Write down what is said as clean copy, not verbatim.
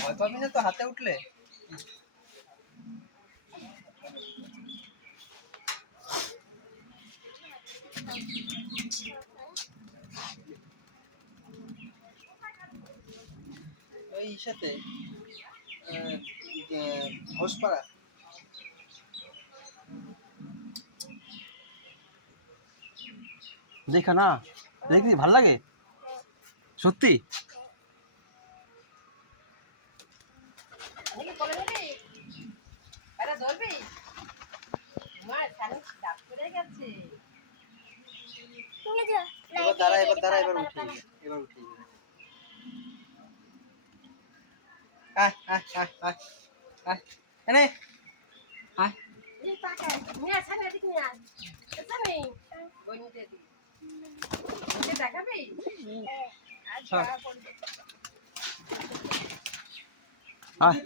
ভয় পাবি না তো হাতে উঠলে। ওই সাথে ঘোষপাড়া। দেখা না দেখবি ভাল লাগে সত্যি। এবার দাঁড়া, এবার দাঁড়া, এবার উঠে যাবে, এবার উঠে যাবে। আয় আয় আয় আয় আয় এনে আয়। আয়